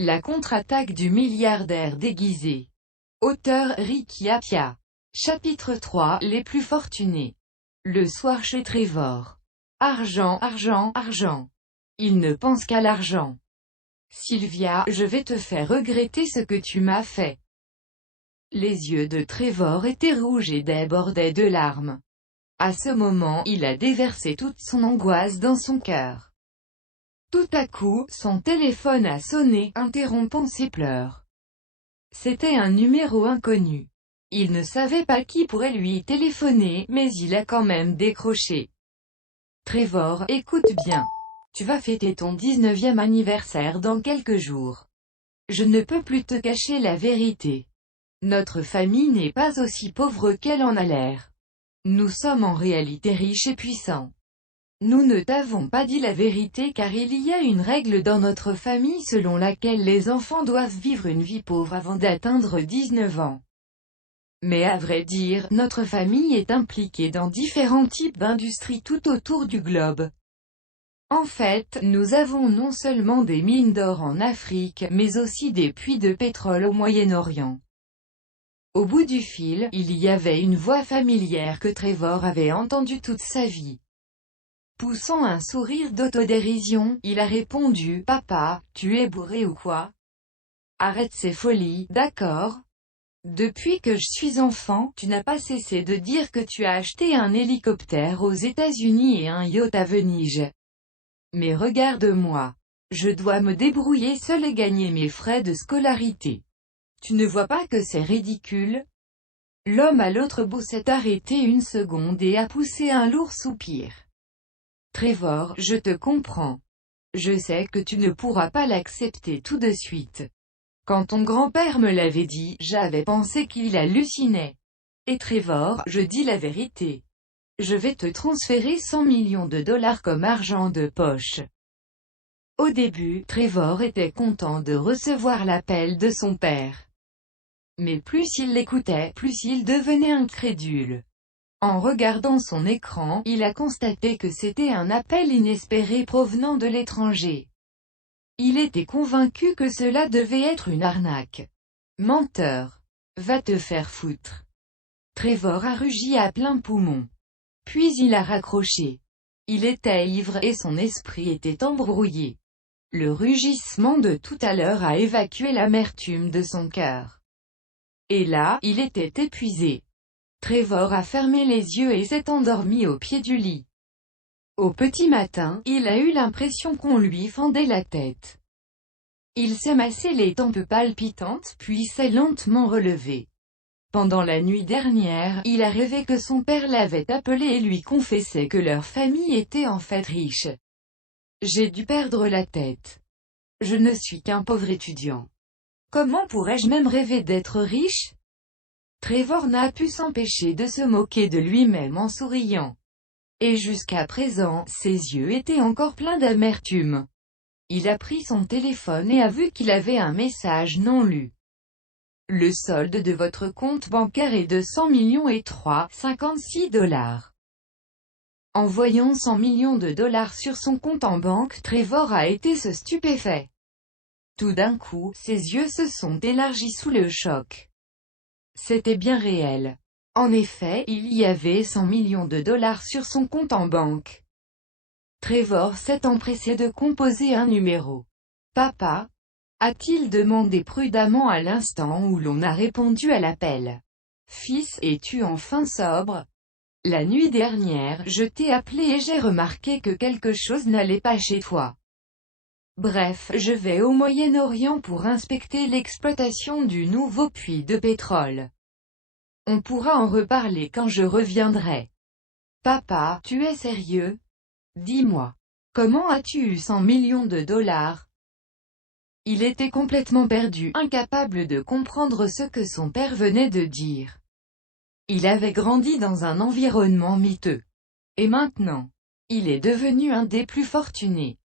La contre-attaque du milliardaire déguisé. Auteur Ricky Appiah. Chapitre 3. Les plus fortunés. Le soir chez Trevor. Argent, argent, argent. Il ne pense qu'à l'argent. Sylvia, je vais te faire regretter ce que tu m'as fait. Les yeux de Trevor étaient rouges et débordaient de larmes. À ce moment, il a déversé toute son angoisse dans son cœur. Tout à coup, son téléphone a sonné, interrompant ses pleurs. C'était un numéro inconnu. Il ne savait pas qui pourrait lui téléphoner, mais il a quand même décroché. Trevor, écoute bien. Tu vas fêter ton 19e anniversaire dans quelques jours. Je ne peux plus te cacher la vérité. Notre famille n'est pas aussi pauvre qu'elle en a l'air. Nous sommes en réalité riches et puissants. Nous ne t'avons pas dit la vérité car il y a une règle dans notre famille selon laquelle les enfants doivent vivre une vie pauvre avant d'atteindre 19 ans. Mais à vrai dire, notre famille est impliquée dans différents types d'industries tout autour du globe. En fait, nous avons non seulement des mines d'or en Afrique, mais aussi des puits de pétrole au Moyen-Orient. Au bout du fil, il y avait une voix familière que Trevor avait entendue toute sa vie. Poussant un sourire d'autodérision, il a répondu « Papa, tu es bourré ou quoi? Arrête ces folies, d'accord? Depuis que je suis enfant, tu n'as pas cessé de dire que tu as acheté un hélicoptère aux États-Unis et un yacht à Venise. Mais regarde-moi. Je dois me débrouiller seul et gagner mes frais de scolarité. Tu ne vois pas que c'est ridicule? » L'homme à l'autre bout s'est arrêté une seconde et a poussé un lourd soupir. Trevor, je te comprends. Je sais que tu ne pourras pas l'accepter tout de suite. Quand ton grand-père me l'avait dit, j'avais pensé qu'il hallucinait. Et Trevor, je dis la vérité. Je vais te transférer 100 millions de dollars comme argent de poche. Au début, Trevor était content de recevoir l'appel de son père. Mais plus il l'écoutait, plus il devenait incrédule. En regardant son écran, il a constaté que c'était un appel inespéré provenant de l'étranger. Il était convaincu que cela devait être une arnaque. Menteur. Va te faire foutre. Trevor a rugi à plein poumon. Puis il a raccroché. Il était ivre et son esprit était embrouillé. Le rugissement de tout à l'heure a évacué l'amertume de son cœur. Et là, il était épuisé. Trevor a fermé les yeux et s'est endormi au pied du lit. Au petit matin, il a eu l'impression qu'on lui fendait la tête. Il s'est massé les tempes palpitantes puis s'est lentement relevé. Pendant la nuit dernière, il a rêvé que son père l'avait appelé et lui confessait que leur famille était en fait riche. J'ai dû perdre la tête. Je ne suis qu'un pauvre étudiant. Comment pourrais-je même rêver d'être riche? Trevor n'a pu s'empêcher de se moquer de lui-même en souriant. Et jusqu'à présent, ses yeux étaient encore pleins d'amertume. Il a pris son téléphone et a vu qu'il avait un message non lu. Le solde de votre compte bancaire est de 100 millions et 3,56 $. En voyant 100 millions de dollars sur son compte en banque, Trevor a été stupéfait. Tout d'un coup, ses yeux se sont élargis sous le choc. C'était bien réel. En effet, il y avait 100 millions de dollars sur son compte en banque. Trevor s'est empressé de composer un numéro. Papa? A-t-il demandé prudemment à l'instant où l'on a répondu à l'appel. Fils, es-tu enfin sobre? La nuit dernière, je t'ai appelé et j'ai remarqué que quelque chose n'allait pas chez toi. Bref, je vais au Moyen-Orient pour inspecter l'exploitation du nouveau puits de pétrole. On pourra en reparler quand je reviendrai. Papa, tu es sérieux? Dis-moi. Comment as-tu eu 100 millions de dollars? Il était complètement perdu, incapable de comprendre ce que son père venait de dire. Il avait grandi dans un environnement miteux. Et maintenant, il est devenu un des plus fortunés.